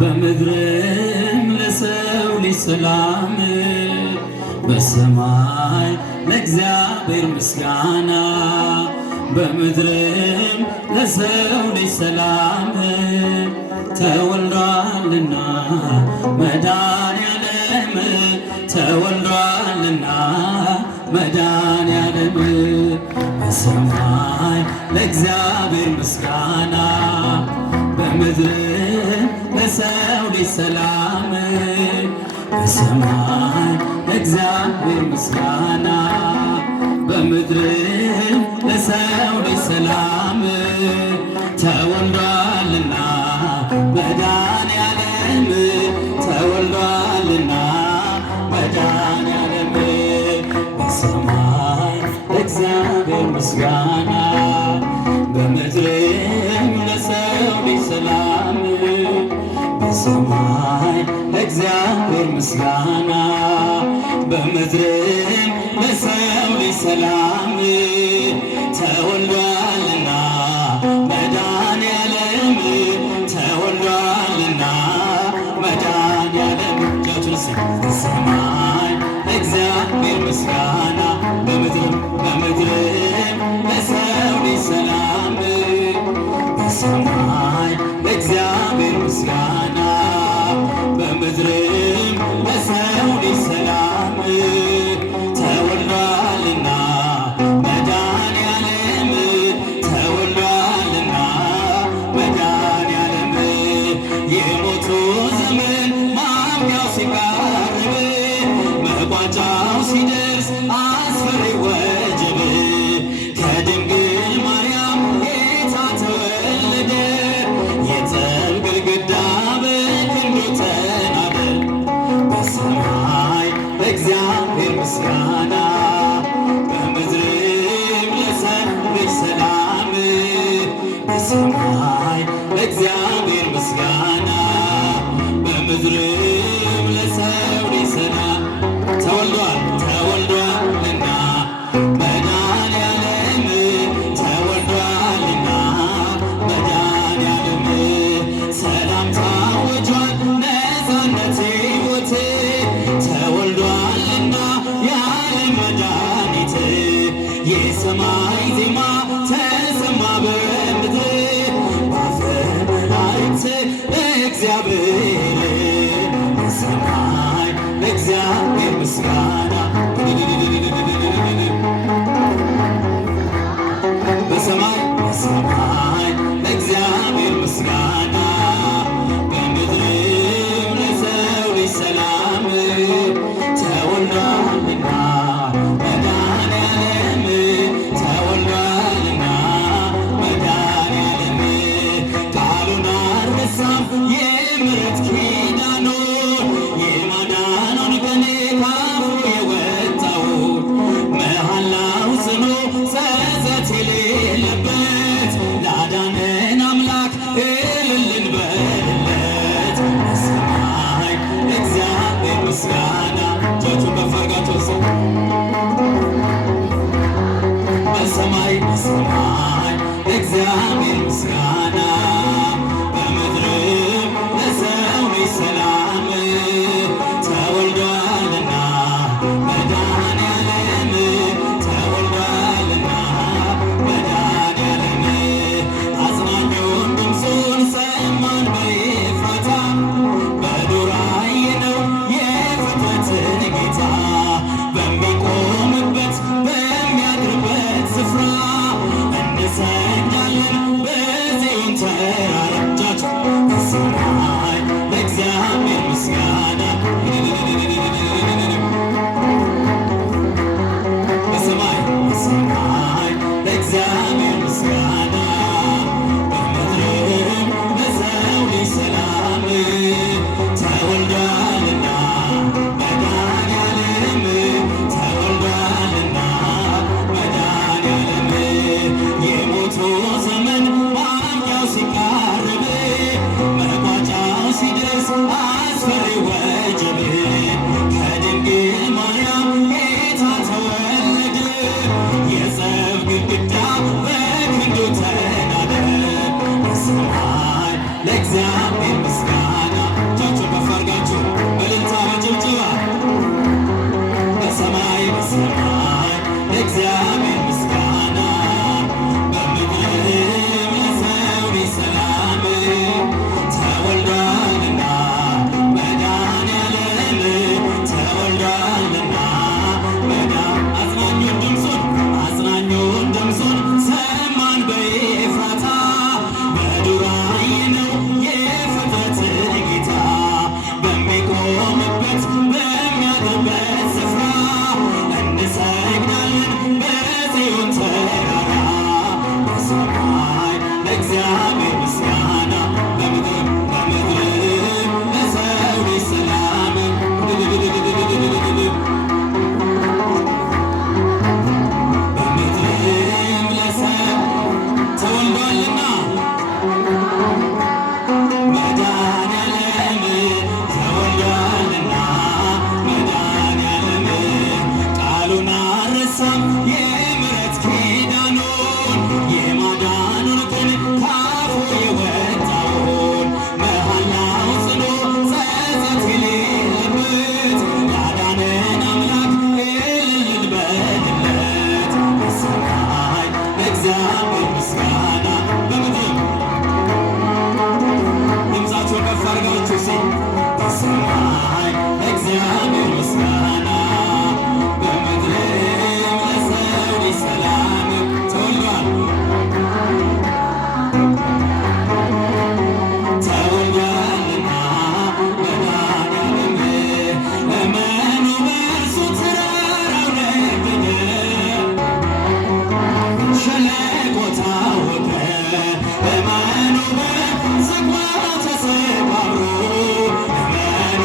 በምድርም ለሰው ልጅ ሰላም በሰማይ ለእግዚአብሔር ምስጋና በምድርም ለሰው ልጅ ሰላም ተወልዷልና መድኃኔዓለም ተወልዷልና መድኃኔዓለም በሰማይ ለእግዚአብሔር ምስጋና በምድርም ለሰው ልጅ ሰላም በሰማይ ለእግዚአብሔር ምስጋና በምድርም ለሰው ልጅ ሰላም ተወልዷልና መድኃኔዓለም ተወልዷልና መድኃኔዓለም በሰማይ ለእግዚአብሔር ምስጋና በምድርም ለሰው ልጅ ሰላም በሰማይ ለእግዚአብሔር ምስጋና በምድርም ለሰው ልጅ ሰላም ተወልዷልና መድኃኔዓለም ተወልዷልና መድኃኔዓለም በሰማይ ለእግዚአብሔር ምስጋና በምድርም ለሰው ልጅ ሰላም በሰማይ ለእግዚአብሔር ምስጋና በምድርም ለሰው ልጅ ሰላም ተወልዷልና መድኃኔዓለም ተወልዷልና መድኃኔዓለም የሞቱ ዘመን ማብቂያው ሲቃረብ መቋጫው ሲደርስ አስፈሪ ወጀብ ከድንግል ማርያም ጌታ ተወለደ የጥል ግድግዳ በክንዱ ተናደ በሰማይ ለእግዚአብሔር ምስጋና በምድርም ለሰው ልጅ ሰላም በሰማይ ለእግዚአብሔር ምስጋና በምድርም ለሰው ልጅ ሰላም ተወልዷልና መድኃኔዓለም ተወልዷልና መድኃኔዓለም ሰላም ታውጇል ነፃነት ሕይወት ተወልዷልና የዓለም መድኃኒት የሰማይ ዜማ ተሰማ በምድር ባፈ መላእክት ለእግዚአብሔር በሰማይ ለእግዚአብሔር ምስጋና በሰማይ ለእግዚአብሔር ምስጋና በምድርም ለሰው ልጅ ሰላም ተወልዷልና መድኃኔዓለም ተወልዷልና መድኃኔዓለም ቃሉን አልረሳም የምሕረት ኪዳኑን የማዳኑን ቀን ካፉ የወጣው መሐላው ጽኑ ጸጸት የሌለበት ላዳነን አምላክ እልል እንበልለት በሰማይ ለእግዚአብሔር ምስጋና እጆቹን ከፍ አድርጋችሁ በሰማይ ለእግዚአብሔር ምስጋና በምድርም ለሰው ልጅ ሰላም ተወልዷልና መድኃኔዓለም ተወልዷልና መድኃኔዓለም አጽናኙን ድምፁን ሰማን በኤፍራታ በዱር አየነው የፍጥረትን ጌታ በሚቆምበት በሚያድርበት ስፍራ እንሰግዳለን በጽዮን ተራራ በሰማይ ለእግዚአብሔር ምስጋና በሰማይ ለእግዚአብሔር ምስጋና በምድርም ለሰው ልጅ ሰላም ተወልዷልና መድኃኔዓለም ተወልዷልና መድኃኔዓለም የሞቱ ዘመን ማብቂያው ሲቃረብ መቋጫው ሲደርስ አስፈሪ ወጀብ ከድንግል ማርያም ጌታ ተወለደ የጸብ ግድግዳ በክንዱ ተናደ በሰማይ ለእግዚአብሔር ምስጋና መድኃኒዓለም ተወልዷልና መድኃኒዓለም ቃሉን አልረሳም የምሕረት ኪዳኑን የማዳኑን ቀን ካፉ የወጣውን መሐላው ጽኑ ጸጸት የሌለበት ያዳነን አምላክ እልል በልለት በሰማይ ለእግዚአብሔር ምስጋና በምድር ድምፃችሁን ከፍ አድርጋችሁ ሲ በሰማይ ለእግዚአብሔር ምስጋና በምድርም ለሰው ልጅ ሰላም ተወልዷል ተወልዷልና መድኃኒዓለም እመኑ በእርሱ ተራራው ነደደ ሸለቆ ታወከ እመኑ በዝግባው ተሰባብሮ እመኑ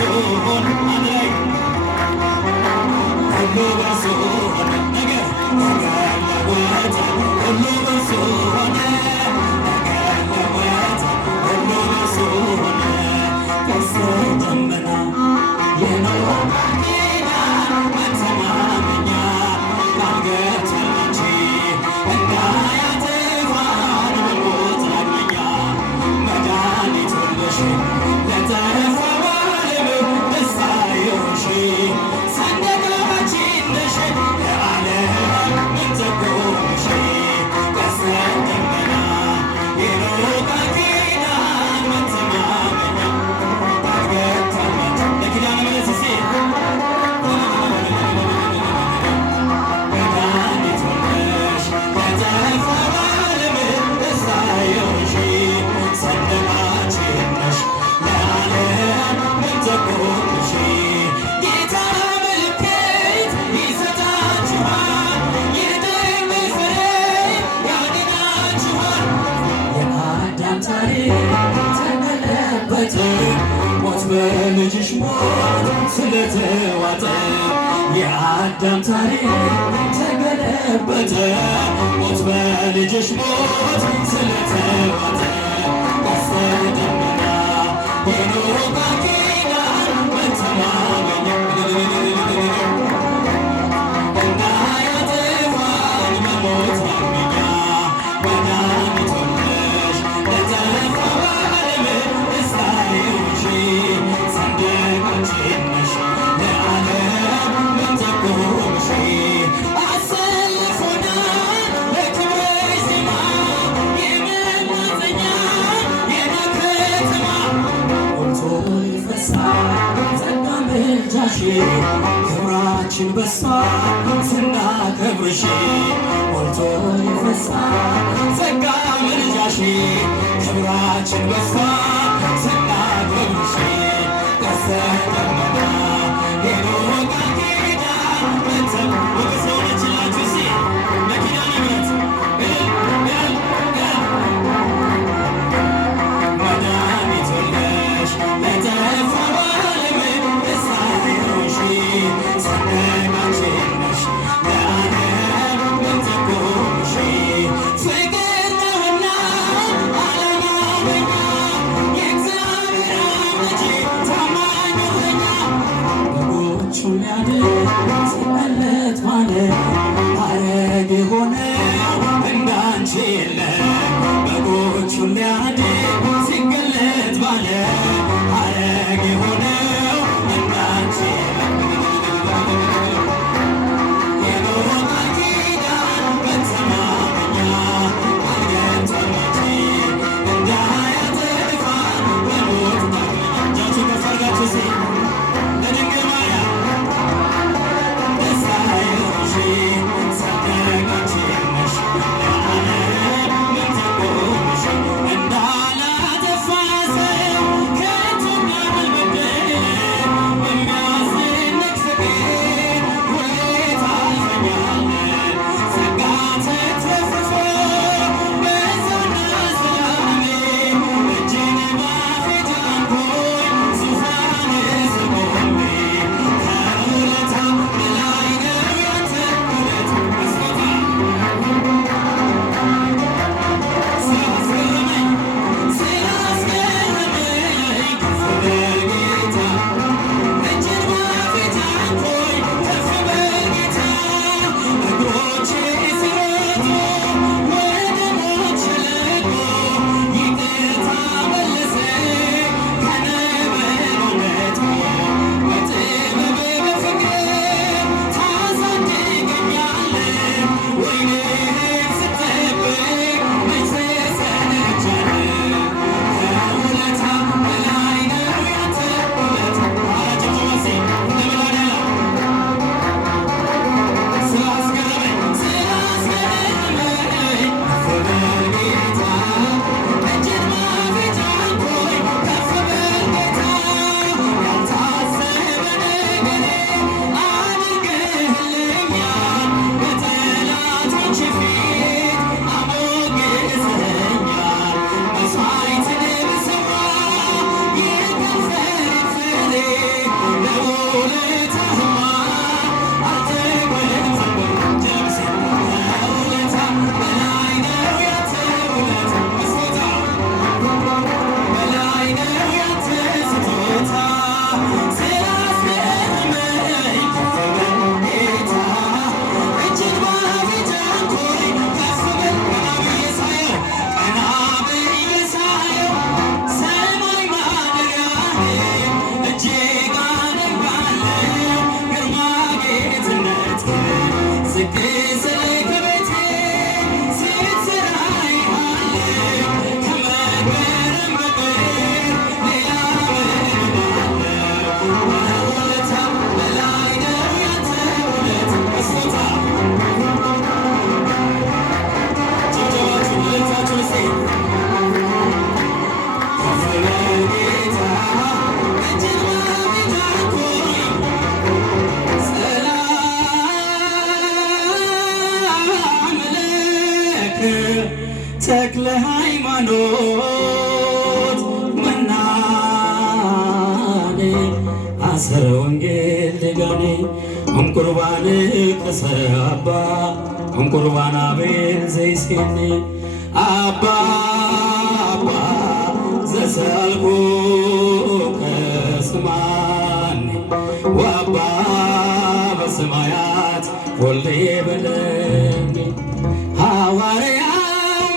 በእርሱ ሆነ አንድ ላይ ሁሉ በእርሱ ሆነ ነገር ለወጠ ሁሉ በእርሱ ሆነ ነገር ለወጠ ሁሉ በእርሱ ሆነ ከሰው ደመና የኖህ ኪዳን መተማመኛ ካልገጠመች እንዳያጠፋን በሞት ዳግመኛ መድኃኒት ሆነሽ ለጠፋው ዓለም ደስታ ይሁንሽ ሰንደቃችን ነሽ ለዓለም ምትቆምሽ ቀስተ ደመና የኖህ ኪዳን መተማመኛ ካልገጠመች ለኪዳነ ምሕረት እስኪ ሞት በልጅሽ ሞት ስለተዋጠ የአዳም ታሪክ ተገለበጠ ሞት በልጅሽ ሞት ስለተዋጠ ቀስተ ደመና የኖህ ኪዳን መተማመኛ እንዳያጠፋን በሞት ዳግመኛ መድኃኒት ሆነሽ ለጠፋው ዓለም ደስታ ይሁንሽ ሰንደቃችን ነሽ ለዓለም ምትቆምሽ አሰልፎናል ለክብርሽ ዜማ የመማፀኛ የኖህ ከተማ ሞልቶ ይፈሳል ጸጋ ምልጃሽ ክብራችን በዝቷል ስናከብርሽ ሞልቶ ይፈሳል ጸጋ ምልጃሽ ክብራችን በዝቷል ስናከብርሽ ቀስተ ደመና የኖህ ኪዳን ሞገስ ሆነችላችሁ እስኪ ለኪዳነ ምሕረት መድኃኒት ሆነሽ ለጠፋው ዓለም ደስታ ይሁንሽ ሰንደቃችን ነሽ ለዓለም ምትቆምሽ ፍቅር ነውና ዓላማው በኛ የእግዚአብሔር አብ ልጅ ታማኝ እረኛ በጎቹን ሊያድን ሲመለት ማለት ሐረግ የሆነው እንዳንቺ የለም በጎቹን ሊያድን ሲገለጥ ባለ ሐረግ የሆነው እንዳንቺ የለም የኖህ ኪዳን መተማመኛ ካልገጠመች እንዳያጠፋን በሞት ዳግመኛ እጃችሁን ከፍ አድርጋችሁ እስኪ ለድንግል ማርያም ደስታ ይሁንሽ ሰንደቃችን ነሽ ለዓለም ምትቆምሽ እንዳላጠፋ ሰው ከቶ እንዳልበደል በሚያስደንቅ ፍቅር ሁሌ ታልፈኛለህ ጸጋ ተትረፍርፎ በዛና ሰላሜ እጅን ባፌ ጫንኩኝ ዙፋንህ አሰረ ወንጌል ደጋኔ እምቁርባን ከሰአባ እምቁርባን አቤል ዘይሴኒ አባ አባ ዘሰአልኩ ከስማኒ ወአባ በሰማያት ወልደ በለኒ ሐዋርያው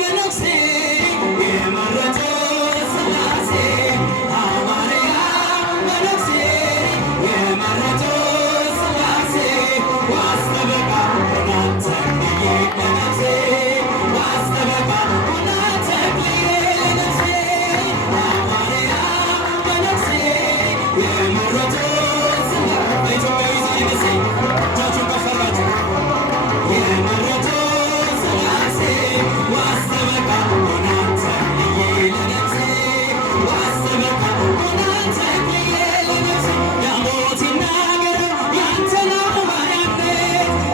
መነኩሴ የመረጠው ሥላሴ ሐዋርያው መነኩሴ የመረጠው ሥላሴ ዋስተበቃ ሆናተ ክልዬ ለነፍሴ ዋስተበቃ ሆናተ ክልዬ ለነፍሴ ሐዋርያው መነኩሴ የመረጠው በኢትዮጵያዊ ዘይነሴ እጃችሁን ከፍ አድርጋችሁ የመረጠው ሥላሴ ዋስተበቃ ሆናተ ክልዬ ለነፍሴ ዋስተበቃ ሆናተ ክልዬ ለነፍሴ ዳሞት ይናገረው ያንተን ሐዋርያነት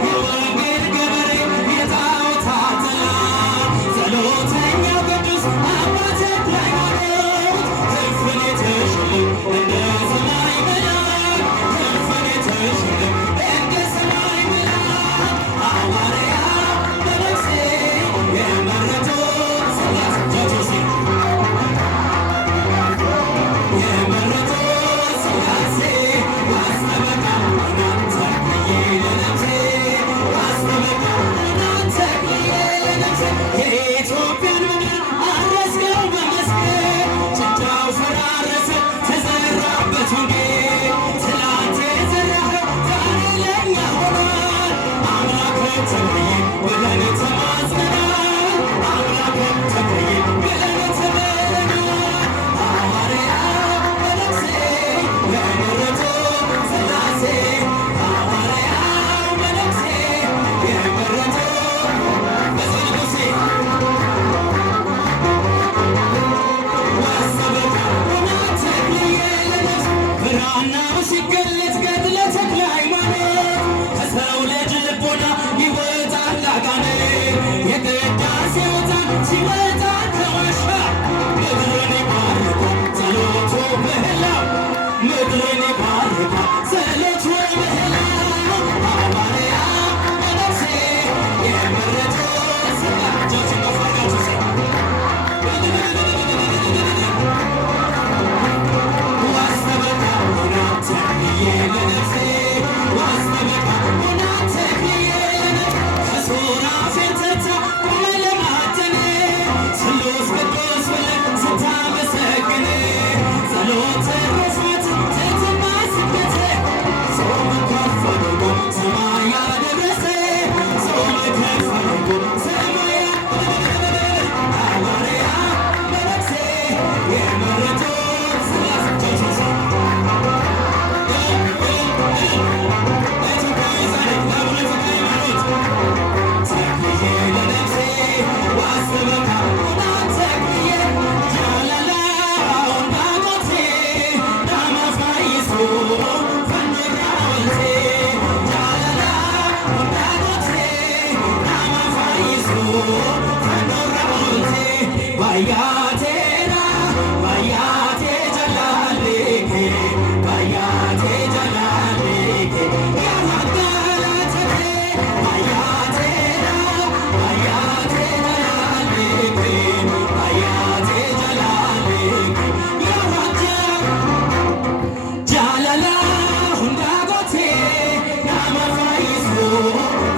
የወንጌል ገበሬ የጣዖታት ጠላት ጸሎተኛው ቅዱስ አባ ተክለ ሃይማኖት ክንፍን የተሸለም እንደ ሰማይ መልአክ ክንፍን የተሸለም እንደ ሰማይ መልአክ ሐዋርያው መነኩሴ የመረጠው ሥላሴ እጃችሁን የመረጠው ሥላሴ ዋስተበቃ ሆናተ ክልዬ ለነፍሴ ዋስተበቃ ሆናተ ክልዬ ለነፍሴ የኢትዮጵያን ምድር አረስከው በመስቀል ጭንጫው ፈራረሰ ተዘራበት ወንጌል ትላንት የዘራኸው ዛሬ ለእኛ ሆኗል አምላክ ተክልዬ ብለን ተማጽነናል አምላክ ተክልዬ ብለን ተምረናል ሐዋርያው መነኩሴ የመረጠው ሥላሴ ሐዋርያው መነኩሴ የመረጠው በዚህ ንጉሴ ዋስተበቃ ሆናተ ክልዬ ለነፍሴ ብራናው ሲገለጥ ገድለ ተክለ ሃይማኖት ከሰው ልጅ ልቦና ይወጣል አጋንንት የቅዳሴ ዕጣን ሲወጣ ከዋሻ ምድርን ይባርካል ጸሎቱ ምህላው ምድርን ይባርካል ጸሎቱ ምህላው ሐዋርያው መነኩሴ የመረጠው ሥላሴ እጃችሁን ከፍ አድርጋችሁ ዋስተበቃ ሆናተ ክልዬ ለነፍሴ ዋስተበቃ ሆናተ ክልዬ ለነፍሴ ከሱራፌል ተርታ ቆመ ለማደን ስሉስ ቅዱስ ብለህ ስታመሰግን ጸሎት ትሩፋት ትሕትና ስግደት ጾም ከፍ አድርጎ ሰማይ ያደረሰ ጾም ከፍ አድርጎ ሰማይ ሐዋርያው መነኩሴ የመረጠው ሥላሴ እጃችሁን በኢትዮጵያዊ ጻድቅ አቡነ ተክለ ሃይማኖት ተክልዬ ለነፍሴ ዋስተበቃ ሆናተ ክልዬ ጃለላውን ባጎቴ ዳማፋይሶ ፈንድራ ወልቴ ጃለላውን ባጎቴ ዳማፋይሶ ፈንድራ ወልቴ ባያቴና ባያቴ ጀላሌኬ ባያቴ ጀላሌኬ ያዋጋላተቴ ባያቴና ባያቴ ጀላሌኬ ባያቴ ጀላሌኬ ያዋጋ ጃለላ ሁንዳጎቴ ናማፋይሶ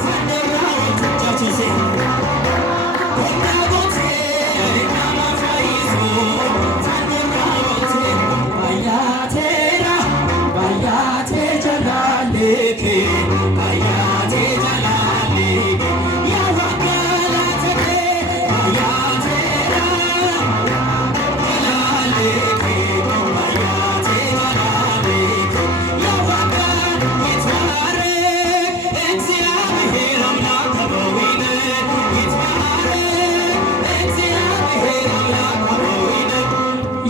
ፈንድራ ወልቴ እጃችሁን ሁንዳጎቴ ናማፋይሶ ፈንድራ ወልቴ ባያቴና ባያቴ ጀላሌኬ ባያቴ ጀላሌኬ ያዋጋላተቴ ባያቴና ጀላሌኬ ባያቴ ጀላሌኬ ያዋጋ ይትባረክ እግዚአብሔር አምላከ በዊነ ይትባረክ እግዚአብሔር አምላከ በዊነ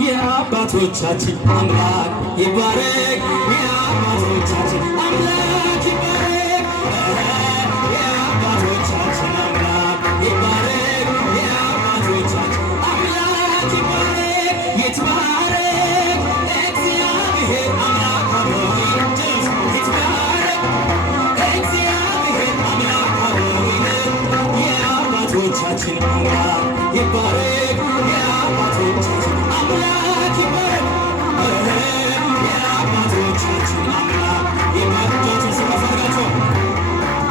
የአባቶቻችን አምላክ ይባረክ የአባቶቻችን አምላክ ይባረክ የአባቶቻችን አምላክ ይባረክ የአባቶቻችን አምላክ ይባረክ ይትባረክ እግዚአብሔር አምላከ በዊነ የአባቶቻችን አምላክ ይባረክ፣ የአባቶቻችን አምላክ ይባረክ፣ የአባቶቻችን አምላክ ይባረክ። ስመፈርጋቸው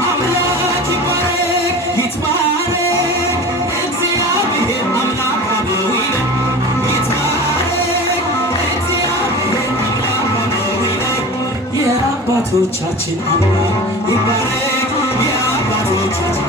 አምላክ ይባረክ፣ ይትባረክ እግዚአብሔር አምላክ አበዊነ ይትባረክ እግዚአብሔር አምላክ አበዊነ የአባቶቻችን አምላክ ይባረክ፣ የአባቶቻችን